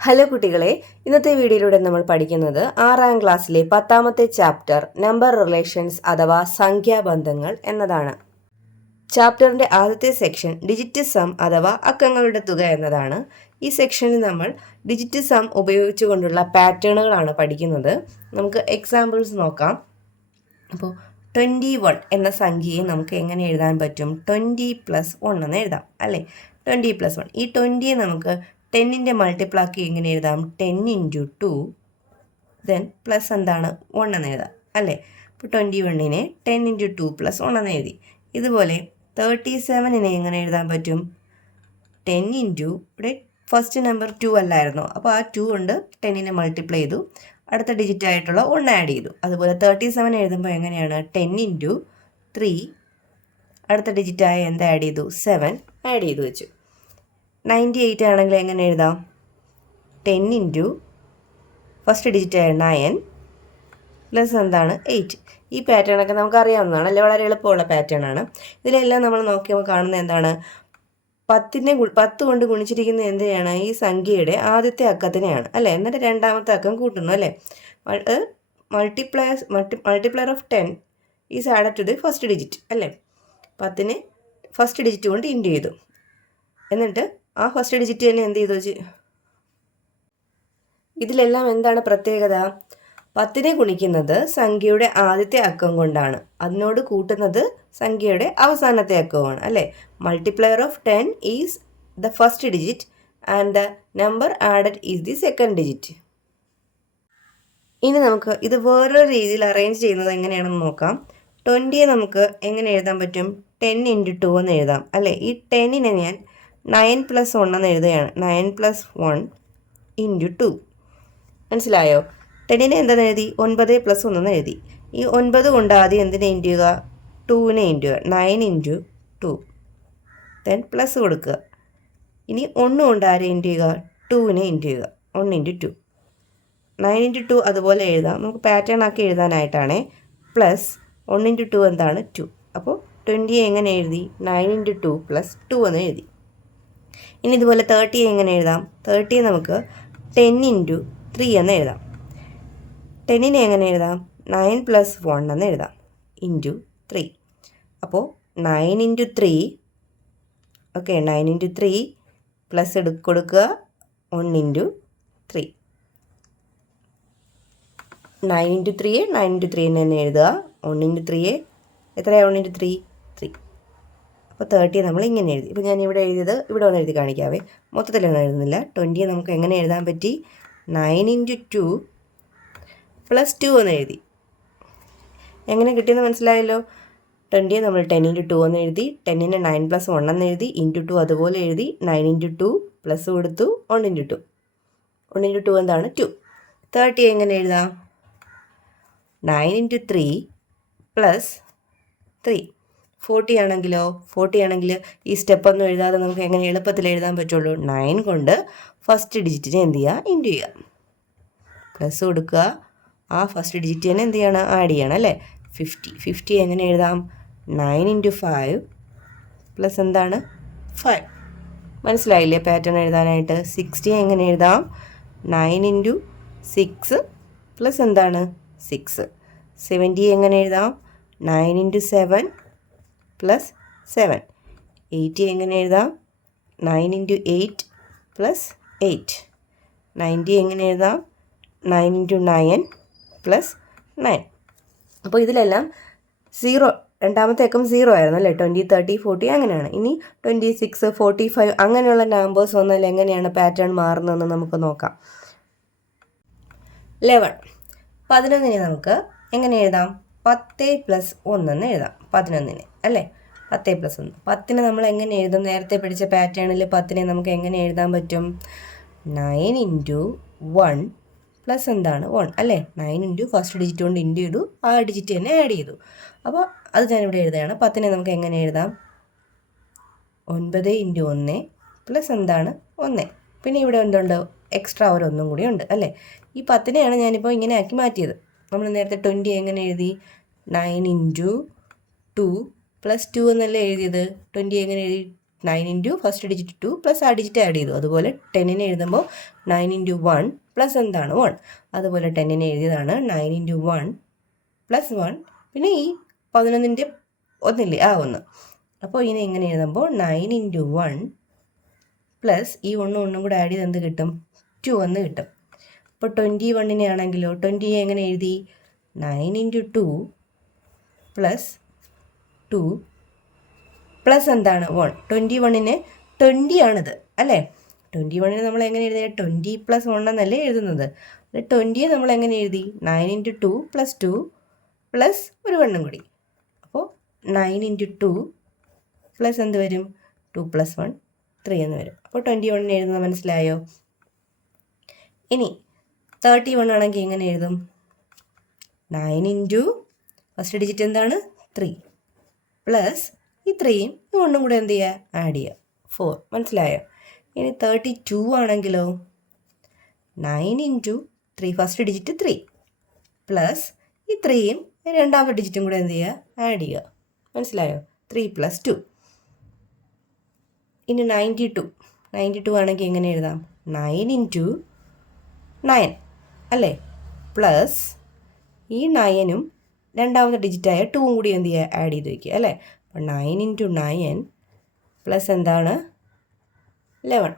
Hello കുട്ടികളെ, ഇന്നത്തെ വീഡിയോയിലൂടെ നമ്മൾ പഠിക്കുന്നത് 6ാം ക്ലാസ്സിലെ 10ാമത്തെ ചാപ്റ്റർ നമ്പർ റിലേഷൻസ് അഥവാ സംഖ്യാബന്ധങ്ങൾ എന്നതാണ്. ചാപ്റ്ററിന്റെ ആദ്യത്തെ സെക്ഷൻ ഡിജിറ്റ് സം അഥവാ അക്കങ്ങളുടെ തുക എന്നതാണ്. ഈ സെക്ഷനിൽ നമ്മൾ ഡിജിറ്റ് സം ഉപയോഗിച്ചുകൊണ്ടുള്ള പാറ്റേണുകളാണ് പഠിക്കുന്നത്. നമുക്ക് എക്സാമ്പിൾസ് നോക്കാം. അപ്പോൾ 21 എന്ന സംഖ്യയെ നമുക്ക് എങ്ങനെ എഴുതാൻ പറ്റും? 20 + 1 എന്ന് എഴുതാം അല്ലേ? 20 + 1. ഈ 20യെ നമുക്ക് 10ന്റെ മൾട്ടിപ്പിളാക്കി എങ്ങനെ എഴുതാം? 10 × 2 ദെൻ പ്ലസ് എന്താണ് 1 എന്ന് എഴുതാം അല്ലേ? അപ്പോൾ 21നെ 10 × 2 + 1 എന്ന് എഴുതി. ഇതുപോലെ 37നെ എങ്ങനെ എഴുതാൻ പറ്റും? 10 × ഇവിടെ ഫസ്റ്റ് നമ്പർ 2 അല്ലായിരുന്നോ? അപ്പോൾ ആ 2 കൊണ്ട് 10നെ മൾട്ടിപ്ലൈ ചെയ്തു, അടുത്ത ഡിജിറ്റ് ആയിട്ടുള്ള 1 ആഡ് ചെയ്തു. അതുപോലെ 37 എഴുതുമ്പോൾ എങ്ങനെയാണ്? 10 × 3 അടുത്ത ഡിജിറ്റായ എന്ത് ആഡ് ചെയ്തു? 7 ആഡ് ചെയ്തു വെച്ചു. 98 ആണെങ്കിൽ എങ്ങനെ എഴുതാം? 10 × ഫസ്റ്റ് ഡിജിറ്റായ 9 പ്ലസ് എന്താണ് 8. ഈ പാറ്റേണൊക്കെ നമുക്ക് അറിയാവുന്നതാണ് അല്ലേ? വളരെ എളുപ്പമുള്ള പാറ്റേൺ ആണ്. ഇതിലെല്ലാം നമ്മൾ നോക്കിയപ്പോൾ കാണുന്നത് എന്താണ്? 10 കൊണ്ട് ഗുണിച്ചിരിക്കുന്ന എന്തിനാണ്? ഈ സംഖ്യയുടെ ആദ്യത്തെ അക്കത്തിനെയാണ് അല്ലേ? എന്നിട്ട് രണ്ടാമത്തെ അക്കം കൂട്ടുന്നു അല്ലേ? Multiplier of 10 is added to the first digit അല്ലേ? 10നെ ഫസ്റ്റ് ഡിജിറ്റ് കൊണ്ട് ഇൻറ്റു ചെയ്തു, എന്നിട്ട് ആ ഫസ്റ്റ് ഡിജിറ്റ് തന്നെ എന്ത് ചെയ്തു വെച്ച്. ഇതിലെല്ലാം എന്താണ് പ്രത്യേകത? 10നെ ഗുണിക്കുന്നത് സംഖ്യയുടെ ആദ്യത്തെ അക്കം കൊണ്ടാണ്, അതിനോട് കൂട്ടുന്നത് സംഖ്യയുടെ അവസാനത്തെ അക്കവുമാണ് അല്ലേ? Multiplier of 10 is the first digit and the number added is the second digit. ഇനി നമുക്ക് ഇത് വേറൊരു രീതിയിൽ അറേഞ്ച് ചെയ്യുന്നത് എങ്ങനെയാണെന്ന് നോക്കാം. 20യെ നമുക്ക് എങ്ങനെ എഴുതാൻ പറ്റും? 10 × 2 എന്ന് എഴുതാം അല്ലേ? ഈ 10നെ ഞാൻ 9 + 1 എന്ന് എഴുതുകയാണ്. 9 + 1 × 2. മനസ്സിലായോ? 10നെ എന്താണെന്ന് എഴുതി? 9 + 1 എന്ന് എഴുതി. ഈ 9 കൊണ്ട് ആദ്യം എന്തിനെ ഇൻറ്റു ചെയ്യുക? 2നെ ഇൻറ്റു ചെയ്യുക. 9 × 2 ദെൻ പ്ലസ് കൊടുക്കുക. ഇനി 1 കൊണ്ട് ആരെ ഇൻറ്റു ചെയ്യുക? 2നെ ഇൻറ്റു ചെയ്യുക. 1 × 2. 9 × 2 അതുപോലെ എഴുതാം, നമുക്ക് പാറ്റേൺ ആക്കി എഴുതാനായിട്ടാണ്. പ്ലസ് 1 × 2 എന്താണ്? 2. അപ്പോൾ 20യെ എങ്ങനെ എഴുതി? 9 × 2 + 2 എന്ന് എഴുതി. ഇനി ഇതുപോലെ 30യെ എങ്ങനെ എഴുതാം? 30യെ നമുക്ക് 10 × 3 എന്ന് എഴുതാം. 10നെ എങ്ങനെ എഴുതാം? 9 + 1 എന്ന് എഴുതാം ഇൻറ്റു 3. അപ്പോൾ 9 × 3 ഓക്കെ, 9 × 3 പ്ലസ് കൊടുക്കുക 1 × 3. 9 × 3യെ 9 × 3 തന്നെ എഴുതുക. 1 × 3യെ എത്രയാണ്? 1 × 3 3. അപ്പോൾ 30 നമ്മൾ ഇങ്ങനെ എഴുതി. ഇപ്പോൾ ഞാൻ ഇവിടെ എഴുതിയത് ഇവിടെ ഒന്ന് എഴുതി കാണിക്കാവേ, മൊത്തത്തിലൊന്നും എഴുതുന്നില്ല. 20യെ നമുക്ക് എങ്ങനെ എഴുതാൻ പറ്റി? 9 × 2 + 2 എന്ന് എഴുതി. എങ്ങനെ കിട്ടിയെന്ന് മനസ്സിലായല്ലോ? 20യെ നമ്മൾ 10 × 2 എന്ന് എഴുതി, 10നെ 9 + 1 എന്ന് എഴുതി, ഇൻറ്റു 2 അതുപോലെ എഴുതി, 9 × 2 പ്ലസ് കൊടുത്തു 1 × 2. 1 × 2 എന്താണ്? 2. 30 എങ്ങനെ എഴുതാം? 9 × 3 + 3. 40 ആണെങ്കിലോ? 40 ആണെങ്കിൽ ഈ സ്റ്റെപ്പൊന്നും എഴുതാതെ നമുക്ക് എങ്ങനെ എളുപ്പത്തിൽ എഴുതാൻ പറ്റുള്ളൂ? 9 കൊണ്ട് ഫസ്റ്റ് ഡിജിറ്റിനെ എന്ത് ചെയ്യുക? ഇൻറ്റു ചെയ്യുക, പ്ലസ് കൊടുക്കുക, ആ ഫസ്റ്റ് ഡിജിറ്റ് തന്നെ എന്ത് ചെയ്യണം? ആഡ് ചെയ്യണം അല്ലേ? 50 എങ്ങനെ എഴുതാം? 9 × 5 പ്ലസ് എന്താണ്? 5. മനസ്സിലായില്ലേ പാറ്റേൺ എഴുതാനായിട്ട്? 60 എങ്ങനെ എഴുതാം? 9 × 6 പ്ലസ് എന്താണ്? 6. 70 എങ്ങനെ എഴുതാം? 9 × 7 പ്ലസ് 7. 80 എങ്ങനെ എഴുതാം? 9 × 8 പ്ലസ് 8. 90 എങ്ങനെ എഴുതാം? 9 × 9 പ്ലസ് 9. അപ്പോൾ ഇതിലെല്ലാം 0, രണ്ടാമത്തെ അക്കം 0 ആയിരുന്നു അല്ലേ? 20, 30, 40 അങ്ങനെയാണ്. ഇനി 26, 45 അങ്ങനെയുള്ള നമ്പേഴ്സ് വന്നാൽ എങ്ങനെയാണ് പാറ്റേൺ മാറുന്നതെന്ന് നമുക്ക് നോക്കാം. 11നെ നമുക്ക് എങ്ങനെ എഴുതാം? 10 + 1 എന്ന് എഴുതാം. 11നെ അല്ലേ? 10 + 1. 10നെ നമ്മൾ എങ്ങനെ എഴുതും? നേരത്തെ പഠിച്ച പാറ്റേണിൽ 10നെ നമുക്ക് എങ്ങനെ എഴുതാൻ പറ്റും? 9 × 1 പ്ലസ് എന്താണ്? 1 അല്ലേ? 9 × ഫസ്റ്റ് ഡിജിറ്റ് കൊണ്ട് ഇൻറ്റു ചെയ്തു, ആ ഡിജിറ്റ് തന്നെ ആഡ് ചെയ്തു. അപ്പോൾ അത് ഞാനിവിടെ എഴുതുകയാണ്. 10നെ നമുക്ക് എങ്ങനെ എഴുതാം? 9 × 1 പ്ലസ് എന്താണ്? 1. പിന്നെ ഇവിടെ എന്തുണ്ട്? എക്സ്ട്രാ ഒരു 1 കൂടി ഉണ്ട് അല്ലേ? ഈ 10നെയാണ് ഞാനിപ്പോൾ ഇങ്ങനെ ആക്കി മാറ്റിയത്. നമ്മൾ നേരത്തെ 20 എങ്ങനെ എഴുതി? 9 × 2 + 2 എന്നല്ലേ എഴുതിയത്? 20 എങ്ങനെ എഴുതി? 9 ഇൻറ്റു ഫസ്റ്റ് ഡിജിറ്റ് 2 പ്ലസ് ആ ഡിജിറ്റ് ആഡ് ചെയ്തു. അതുപോലെ 10നെ എഴുതുമ്പോൾ 9 ഇൻറ്റു 1 പ്ലസ് എന്താണ് 1. അതുപോലെ 10നെ എഴുതിയതാണ് 9 ഇൻറ്റു 1 പ്ലസ് 1. പിന്നെ ഈ 11ൻ്റെ ഒന്നില്ലേ ആ 1. അപ്പോൾ ഇതിനെ എങ്ങനെ എഴുതുമ്പോൾ 9 ഇൻറ്റു 1 പ്ലസ് ഈ 1 കൂടെ ആഡ് ചെയ്ത് എന്ത് കിട്ടും? 2 എന്ന് കിട്ടും. അപ്പോൾ 21നെ ആണെങ്കിലോ 20 എങ്ങനെ എഴുതി? 9 ഇൻറ്റു 2 പ്ലസ് 2 പ്ലസ് എന്താണ് 1. 21ന് 20 ആണിത് അല്ലേ? 21ന് നമ്മൾ എങ്ങനെ എഴുതിയ 20 പ്ലസ് 1 എന്നല്ലേ എഴുതുന്നത്. 20യെ നമ്മൾ എങ്ങനെ എഴുതി? 9 ഇൻറ്റു 2 പ്ലസ് 2 പ്ലസ് ഒരു 1 കൂടി. അപ്പോൾ 9 ഇൻറ്റു 2 പ്ലസ് എന്ത് വരും? 2 പ്ലസ് 1 3 എന്ന് വരും. അപ്പോൾ 21ന് എഴുതുന്നത് മനസ്സിലായോ? ഇനി 31 ആണെങ്കിൽ എങ്ങനെ എഴുതും? 9 ഇൻറ്റു ഫസ്റ്റ് ഡിജിറ്റ് എന്താണ്? 3 പ്ലസ് ഈ 3യും ഈ 1 കൂടെ എന്ത് ചെയ്യുക? ആഡ് ചെയ്യുക. 4. മനസ്സിലായോ? ഇനി 32 ആണെങ്കിലോ 9 ഇൻറ്റു 3 ഫസ്റ്റ് ഡിജിറ്റ് 3 പ്ലസ് ഈ 3യും രണ്ടാമത്തെ ഡിജിറ്റും കൂടെ എന്ത് ചെയ്യുക? ആഡ് ചെയ്യുക. മനസ്സിലായോ? 3 പ്ലസ് 2. ഇനി 92 ആണെങ്കിൽ എങ്ങനെ എഴുതാം? 9 ഇൻറ്റു 9 അല്ലേ? പ്ലസ് ഈ 9ഉം രണ്ടാമത്തെ ഡിജിറ്റായ 2ഉം കൂടി എന്ത് ചെയ്യുക? ആഡ് ചെയ്ത് വയ്ക്കുക അല്ലേ? അപ്പോൾ 9 ഇൻറ്റു 9 പ്ലസ് എന്താണ്? 11.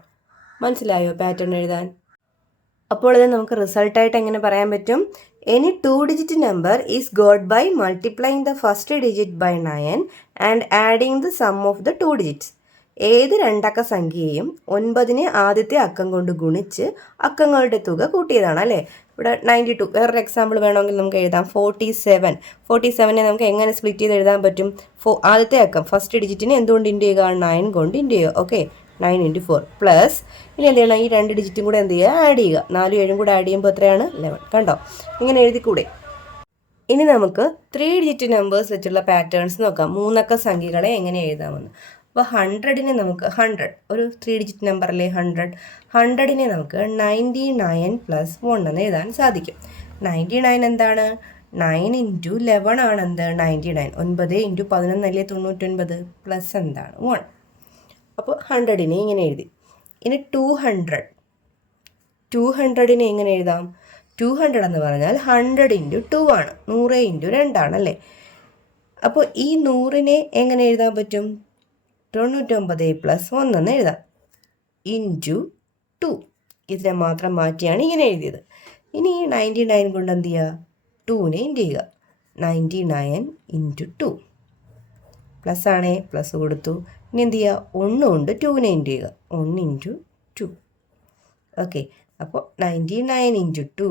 മനസ്സിലായോ പാറ്റേൺ എഴുതാൻ? അപ്പോൾ ഇത് നമുക്ക് റിസൾട്ടായിട്ട് എങ്ങനെ പറയാൻ പറ്റും? Any 2 digit number is got by multiplying the first digit by 9 and adding the sum of the 2 digits. ഏത് രണ്ടക്ക സംഖ്യയും 9നെ ആദ്യത്തെ അക്കം കൊണ്ട് ഗുണിച്ച് അക്കങ്ങളുടെ തുക കൂട്ടിയതാണ് അല്ലേ? ഇവിടെ 92. വേറൊരു എക്സാമ്പിൾ വേണമെങ്കിൽ നമുക്ക് എഴുതാം. 47നെ നമുക്ക് എങ്ങനെ സ്പ്ലിറ്റ് ചെയ്ത് എഴുതാൻ പറ്റും? ആദ്യത്തെ അക്കം ഫസ്റ്റ് ഡിജിറ്റിനെ എന്തുകൊണ്ട് ഇൻറ്റു ചെയ്യുക? 9 കൊണ്ട് ഇൻറ്റു ചെയ്യുക. ഓക്കെ, 9 ഇൻറ്റു 4 പ്ലസ് ഇനി എന്ത് ചെയ്യണം? ഈ 2 ഡിജിറ്റും കൂടെ എന്ത് ചെയ്യുക? ആഡ് ചെയ്യുക. 4ഉം 7ഉം കൂടെ ആഡ് ചെയ്യുമ്പോൾ എത്രയാണ്? 11. കണ്ടോ? ഇങ്ങനെ എഴുതിക്കൂടെ? ഇനി നമുക്ക് 3 ഡിജിറ്റ് നമ്പേഴ്സ് വെച്ചുള്ള പാറ്റേൺസ് നോക്കാം. 3 അക്ക സംഖ്യകളെ എങ്ങനെ എഴുതാമെന്ന്. അപ്പോൾ 100നെ നമുക്ക് 100 ഒരു 3 ഡിജിറ്റ് നമ്പർ അല്ലേ 100. 100നെ നമുക്ക് 99 പ്ലസ് 1 എന്ന് എഴുതാൻ സാധിക്കും. 99 എന്താണ്? 9 ഇൻറ്റു 11 ആണ് എന്ത്? 99. 9 ഇൻറ്റു 11 അല്ലേ 99 പ്ലസ് എന്താണ്? 1. അപ്പോൾ 100നെ ഇങ്ങനെ എഴുതി. ഇനി 200നെ എങ്ങനെ എഴുതാം? 200 എന്ന് പറഞ്ഞാൽ 100 ഇൻറ്റു 2 ആണ്. 100 ഇൻറ്റു 2 ആണല്ലേ? അപ്പോൾ ഈ 100നെ എങ്ങനെ എഴുതാൻ പറ്റും? 99 പ്ലസ് 1 എന്ന് എഴുതാം. ഇൻറ്റു 2. ഇതിനെ മാത്രം മാറ്റിയാണ് ഇങ്ങനെ എഴുതിയത്. ഇനി ഈ 99 കൊണ്ട് എന്ത് ചെയ്യുക? 2നെ ഇൻറ്റു ചെയ്യുക. 99 ഇൻറ്റു 2 പ്ലസ് ആണേ പ്ലസ് കൊടുത്തു. ഇനി എന്ത് ചെയ്യുക? 1 കൊണ്ട് 2നെ ഇൻറ്റു ചെയ്യുക. 1 ഇൻറ്റു 2. ഓക്കെ, അപ്പോൾ 99 ഇൻറ്റു 2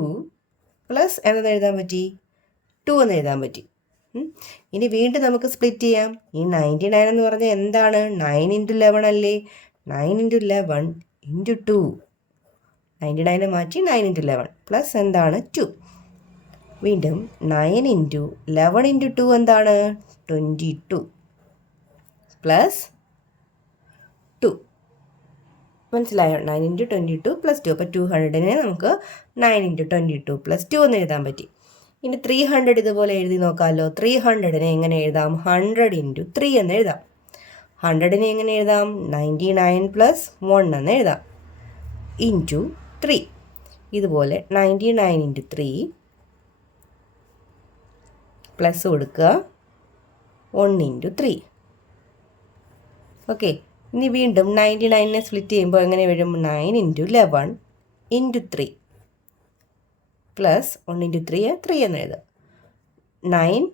പ്ലസ് എന്നത് എഴുതാൻ പറ്റി? 2 എന്ന് എഴുതാൻ പറ്റി. ഇനി വീണ്ടും നമുക്ക് സ്പ്ലിറ്റ് ചെയ്യാം. ഈ 99 എന്ന് പറഞ്ഞാൽ എന്താണ്? 9 ഇൻറ്റു 11 അല്ലേ? 9 ഇൻറ്റു 11 ഇൻറ്റു 2. 99നെ മാറ്റി 9 ഇൻറ്റു 11 പ്ലസ് എന്താണ്? 2. വീണ്ടും 9 ഇൻറ്റു 11 ഇൻറ്റു 2 എന്താണ്? 22 പ്ലസ് 2. മനസ്സിലായോ? 9 ഇൻറ്റു 22 പ്ലസ് 2. അപ്പോൾ 200നെ നമുക്ക് 9 ഇൻറ്റു 22 പ്ലസ് 2 എന്ന് എഴുതാൻ പറ്റി. ഇനി 300 ഇതുപോലെ എഴുതി നോക്കാമല്ലോ. 300നെ എങ്ങനെ എഴുതാം? 100 ഇൻറ്റു 3 എന്ന് എഴുതാം. 100നെ എങ്ങനെ എഴുതാം? 99 പ്ലസ് 1 എന്ന് എഴുതാം. ഇൻറ്റു 3. ഇതുപോലെ 99 ഇൻറ്റു 3 പ്ലസ് കൊടുക്കുക 1 ഇൻറ്റു 3. ഓക്കെ, ഇനി വീണ്ടും 99നെ സ്പ്ലിറ്റ് ചെയ്യുമ്പോൾ എങ്ങനെ വരും? 9 ഇൻറ്റു 11 ഇൻറ്റു 3 പ്ലസ് 1 ഇൻറ്റു 3 എന്ന് എഴുതുക. 9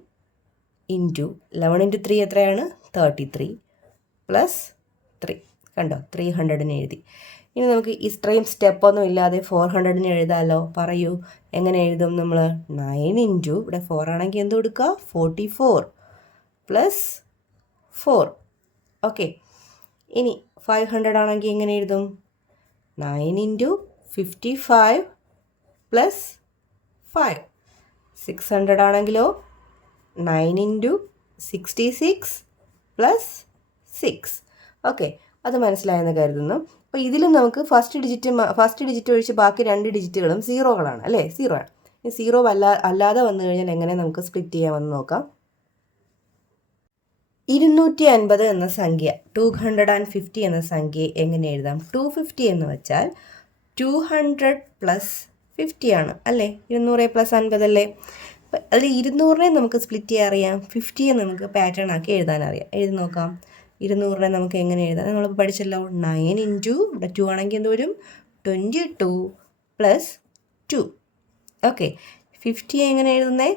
ഇൻറ്റു 11 ഇൻറ്റു 3 എത്രയാണ്? 33 പ്ലസ് 3. കണ്ടോ? 300നെ എഴുതി. ഇനി നമുക്ക് ഇത്രയും സ്റ്റെപ്പൊന്നും ഇല്ലാതെ 400നെ എഴുതാമല്ലോ. പറയൂ, എങ്ങനെ എഴുതും നമ്മൾ? 9 ഇൻറ്റു ഇവിടെ 4 ആണെങ്കിൽ എന്ത് കൊടുക്കുക? 44 പ്ലസ് 4. ഓക്കെ, ഇനി 500 ആണെങ്കിൽ എങ്ങനെ എഴുതും? 9 ഇൻറ്റു 55 പ്ലസ് 5. 600 ആണെങ്കിലോ 9 ഇൻറ്റു 66 പ്ലസ് 6. ഓക്കെ, അത് മനസ്സിലായെന്ന് കരുതുന്നു. അപ്പോൾ ഇതിലും നമുക്ക് ഫസ്റ്റ് ഡിജിറ്റ് ഒഴിച്ച് ബാക്കി 2 ഡിജിറ്റുകളും സീറോകളാണ് അല്ലേ? 0 ആണ്. ഈ 0 അല്ലാതെ വന്നു കഴിഞ്ഞാൽ എങ്ങനെ നമുക്ക് സ്പ്ലിറ്റ് ചെയ്യാമെന്ന് നോക്കാം. 250 എന്ന സംഖ്യ 250 എന്ന സംഖ്യ എങ്ങനെ എഴുതാം? 250 എന്ന് വെച്ചാൽ 200 പ്ലസ് 50 ആണ് അല്ലേ? 200 പ്ലസ് 50 അല്ലേ? അതിൽ 200 നമുക്ക് സ്പ്ലിറ്റ് ചെയ്യാൻ അറിയാം, 50 നമുക്ക് പാറ്റേൺ ആക്കി എഴുതാൻ അറിയാം. എഴുതി നോക്കാം. 200 നമുക്ക് എങ്ങനെ എഴുതാം? നമ്മളിപ്പോൾ പഠിച്ചല്ലോ, 9 ഇൻറ്റു ഇവിടെ 2 ആണെങ്കിൽ എന്ത് വരും? 22 പ്ലസ് 2. ഓക്കെ, 50 എങ്ങനെ എഴുതുന്നേ?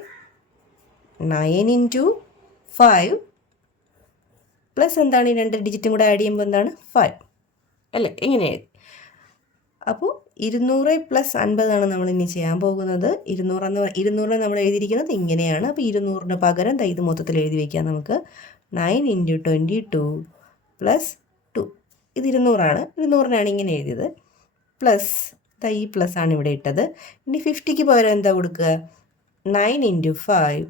9 ഇൻറ്റു 5 പ്ലസ് എന്താണ്, ഈ 2 ഡിജിറ്റും കൂടെ ആഡ് ചെയ്യുമ്പോൾ എന്താണ്? 5 അല്ലേ? ഇങ്ങനെ എഴുതി. അപ്പോൾ 200 പ്ലസ് 50 നമ്മൾ ഇനി ചെയ്യാൻ പോകുന്നത്. 200 നമ്മൾ എഴുതിയിരിക്കുന്നത് ഇങ്ങനെയാണ്. അപ്പോൾ 200 പകരം ഇത് മൊത്തത്തിൽ എഴുതി വയ്ക്കാം നമുക്ക്. 9 ഇൻറ്റു 22 പ്ലസ് 2. ഇത് 200 ആണ്. 200 ഇങ്ങനെ എഴുതിയത്. പ്ലസ് ഈ പ്ലസ് ആണ് ഇവിടെ ഇട്ടത്. ഇനി 50ക്ക് പകരം എന്താ കൊടുക്കുക? 9 ഇൻറ്റു 5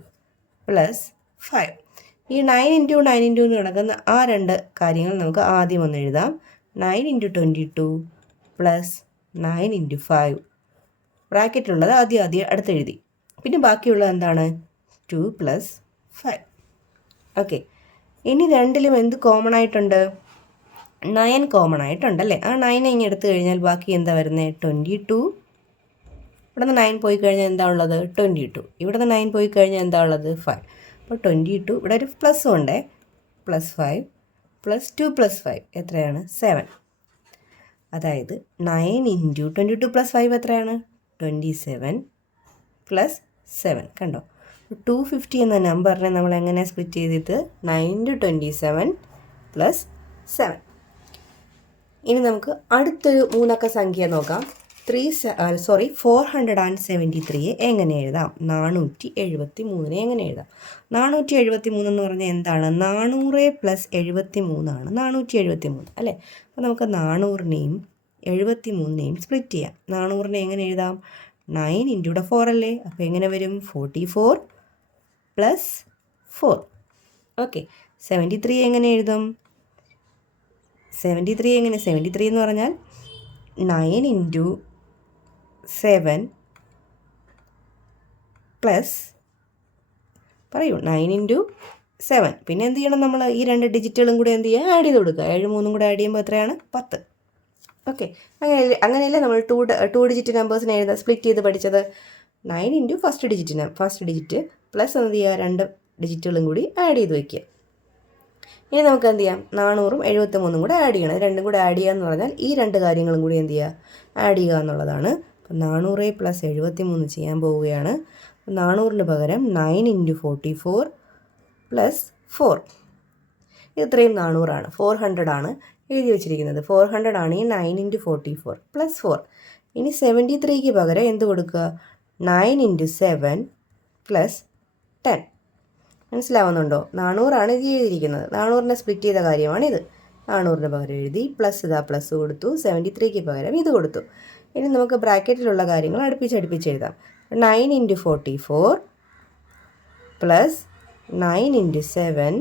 പ്ലസ് 5. ഈ 9 ഇൻറ്റു 9 ഇൻറ്റു എന്ന് കിടക്കുന്ന ആ 2 കാര്യങ്ങൾ നമുക്ക് ആദ്യം ഒന്ന് എഴുതാം. 9 ഇൻറ്റു 22 പ്ലസ് 9 ഇൻറ്റു 5. ബ്രാക്കറ്റിലുള്ളത് ആദ്യം അടുത്തെഴുതി. പിന്നെ ബാക്കിയുള്ളത് എന്താണ്? 2 പ്ലസ് 5. ഓക്കെ, ഇനി രണ്ടിലും എന്ത് കോമൺ ആയിട്ടുണ്ട്? 9 കോമൺ ആയിട്ടുണ്ടല്ലേ? ആ 9 ഇങ്ങനെ എടുത്തു കഴിഞ്ഞാൽ ബാക്കി എന്താ വരുന്നത്? 22. ഇവിടെ നിന്ന് 9 പോയി കഴിഞ്ഞാൽ എന്താ ഉള്ളത്? 22. ഇവിടെ നിന്ന് 9 പോയി കഴിഞ്ഞാൽ എന്താ ഉള്ളത്? 5. അപ്പോൾ 22. ഇവിടെ ഒരു പ്ലസ്സും ഉണ്ട്. പ്ലസ് 5 പ്ലസ് 2 പ്ലസ് 5 എത്രയാണ്? 7. അതായത് 9 ഇൻറ്റു 22 പ്ലസ് 5 എത്രയാണ്? 27 പ്ലസ് 7. കണ്ടോ? 250 എന്ന നമ്പറിനെ നമ്മൾ എങ്ങനെ സ്പ്ലിറ്റ് ചെയ്തിട്ട്? 9 ഇൻറ്റു 27 പ്ലസ് 7. ഇനി നമുക്ക് അടുത്തൊരു 3 അക്ക സംഖ്യ നോക്കാം. 473 എങ്ങനെ എഴുതാം? 473 എങ്ങനെ എഴുതാം? 473 എന്ന് പറഞ്ഞാൽ എന്താണ്? 400 പ്ലസ് 73 ആണ് 473 അല്ലേ? അപ്പോൾ നമുക്ക് 400നെയും 73നെയും സ്പ്ലിറ്റ് ചെയ്യാം. 400നെ എങ്ങനെ എഴുതാം? 9 ഇൻറ്റു 4 അല്ലേ? അപ്പോൾ എങ്ങനെ വരും? 44 പ്ലസ് 4. ഓക്കെ, 73 എങ്ങനെ എഴുതും? 73 എങ്ങനെ? 73 എന്ന് പറഞ്ഞാൽ 9 ഇൻറ്റു 7 പ്ലസ് പറയൂ 9 ഇൻറ്റു 7. പിന്നെ എന്ത് ചെയ്യണം? നമ്മൾ ഈ 2 ഡിജിറ്റുകളും കൂടെ എന്ത് ചെയ്യുക? ആഡ് ചെയ്ത് കൊടുക്കുക. 7 3 കൂടെ ആഡ് ചെയ്യുമ്പോൾ എത്രയാണ്? 10. ഓക്കെ, അങ്ങനെയല്ലേ നമ്മൾ 2 ഡിജിറ്റ് നമ്പേഴ്സിനെ എഴുതാൻ സ്പ്ലിറ്റ് ചെയ്ത് പഠിച്ചത്. 9 ഇൻറ്റു ഫസ്റ്റ് ഡിജിറ്റ് പ്ലസ് എന്ത് ചെയ്യുക? 2 ഡിജിറ്റുകളും കൂടി ആഡ് ചെയ്ത് വയ്ക്കുക. ഇനി നമുക്ക് എന്ത് ചെയ്യാം? 400ഉം 73ഉം കൂടെ ആഡ് ചെയ്യണം. രണ്ടും കൂടെ ആഡ് ചെയ്യുക എന്ന് പറഞ്ഞാൽ ഈ 2 കാര്യങ്ങളും കൂടി എന്ത് ചെയ്യുക? ആഡ് ചെയ്യുക എന്നുള്ളതാണ്. അപ്പോൾ 400 പ്ലസ് 73 ചെയ്യാൻ പോവുകയാണ്. 400ന് പകരം 9 ഇൻറ്റു 44 പ്ലസ് 4. ഇത്രയും 400 ആണ്. 400 ആണ് എഴുതി വെച്ചിരിക്കുന്നത്. 400 ആണ് ഈ 9 ഇൻറ്റു 44 പ്ലസ് 4. ഇനി 73ക്ക് പകരം എന്ത് കൊടുക്കുക? 9 ഇൻറ്റു 7 പ്ലസ് 10. മനസ്സിലാവുന്നുണ്ടോ? 400 ആണ് ഇത് എഴുതിയിരിക്കുന്നത്. 400നെ സ്പ്ലിറ്റ് ചെയ്ത കാര്യമാണിത്. 400ന് പകരം എഴുതി. പ്ലസ് പ്ലസ് കൊടുത്തു. 73ക്ക് പകരം ഇത് കൊടുത്തു. ഇനി നമുക്ക് ബ്രാക്കറ്റിലുള്ള കാര്യങ്ങൾ അടുപ്പിച്ച് എഴുതാം. 9 ഇൻറ്റു 44 പ്ലസ് 9 ഇൻറ്റു 7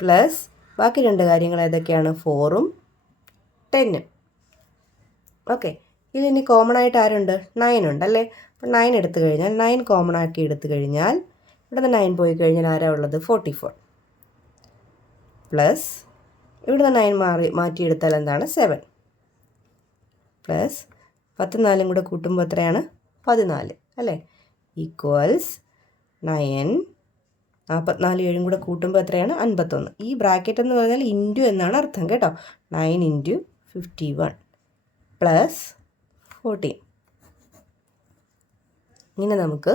പ്ലസ് ബാക്കി 2 കാര്യങ്ങൾ ഏതൊക്കെയാണ്? 4ഉം 10ഉം. ഓക്കെ, ഇതിനി കോമൺ ആയിട്ട് ആരുണ്ട്? 9 ഉണ്ടല്ലേ? അപ്പോൾ 9 എടുത്തു കഴിഞ്ഞാൽ 9 കോമൺ ആക്കി എടുത്തു കഴിഞ്ഞാൽ ഇവിടെ നിന്ന് 9 പോയി കഴിഞ്ഞാൽ ആരാ ഉള്ളത്? 44 പ്ലസ് ഇവിടെ നിന്ന് 9 മാറ്റിയെടുത്താൽ എന്താണ്? 7 പ്ലസ് 10 4 കൂടെ കൂട്ടുമ്പോൾ എത്രയാണ്? 14 അല്ലേ? ഈക്വൽസ് 9 44 7 കൂടെ കൂട്ടുമ്പോൾ എത്രയാണ്? 51. ഈ ബ്രാക്കറ്റ് എന്ന് പറഞ്ഞാൽ ഇൻറ്റു എന്നാണ് അർത്ഥം കേട്ടോ. 9 ഇൻറ്റു 51 പ്ലസ് 14. ഇങ്ങനെ നമുക്ക്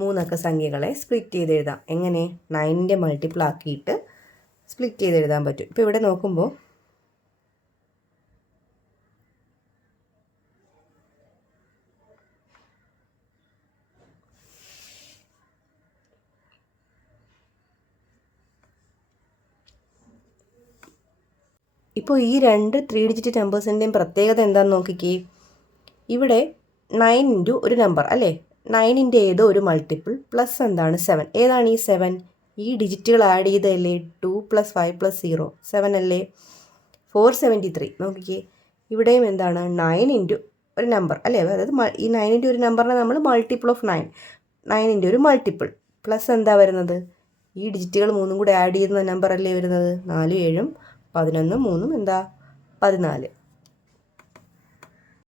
3 അക്ക സംഖ്യകളെ സ്പ്ലിറ്റ് ചെയ്ത് എഴുതാം. എങ്ങനെ? 9ൻ്റെ മൾട്ടിപ്പിൾ ആക്കിയിട്ട് സ്പ്ലിറ്റ് ചെയ്ത് എഴുതാൻ പറ്റും. ഇപ്പോൾ ഇവിടെ നോക്കുമ്പോൾ ഈ 2 3 ഡിജിറ്റ് നമ്പേഴ്സിൻ്റെയും പ്രത്യേകത എന്താണെന്ന് നോക്കിക്കേ. ഇവിടെ 9 ഇൻറ്റു ഒരു നമ്പർ അല്ലേ? 9ൻ്റെ ഏതോ ഒരു മൾട്ടിപ്പിൾ പ്ലസ് എന്താണ്? 7. ഏതാണ് ഈ 7? ഈ ഡിജിറ്റുകൾ ആഡ് ചെയ്തല്ലേ? 2 പ്ലസ് 5 പ്ലസ് 0 7 അല്ലേ? 473. നോക്കിക്കേ, ഇവിടെയും എന്താണ്? 9 ഇൻറ്റു ഒരു നമ്പർ അല്ലേ? അതായത് ഈ 9ൻ്റെ ഒരു നമ്പറിനെ നമ്മൾ മൾട്ടിപ്പിൾ ഓഫ് 9 9ൻ്റെ ഒരു മൾട്ടിപ്പിൾ പ്ലസ് എന്താ വരുന്നത്? ഈ ഡിജിറ്റുകൾ മൂന്നും കൂടെ ആഡ് ചെയ്യുന്ന നമ്പർ അല്ലേ വരുന്നത്? 4 7 11 3 എന്താ 14.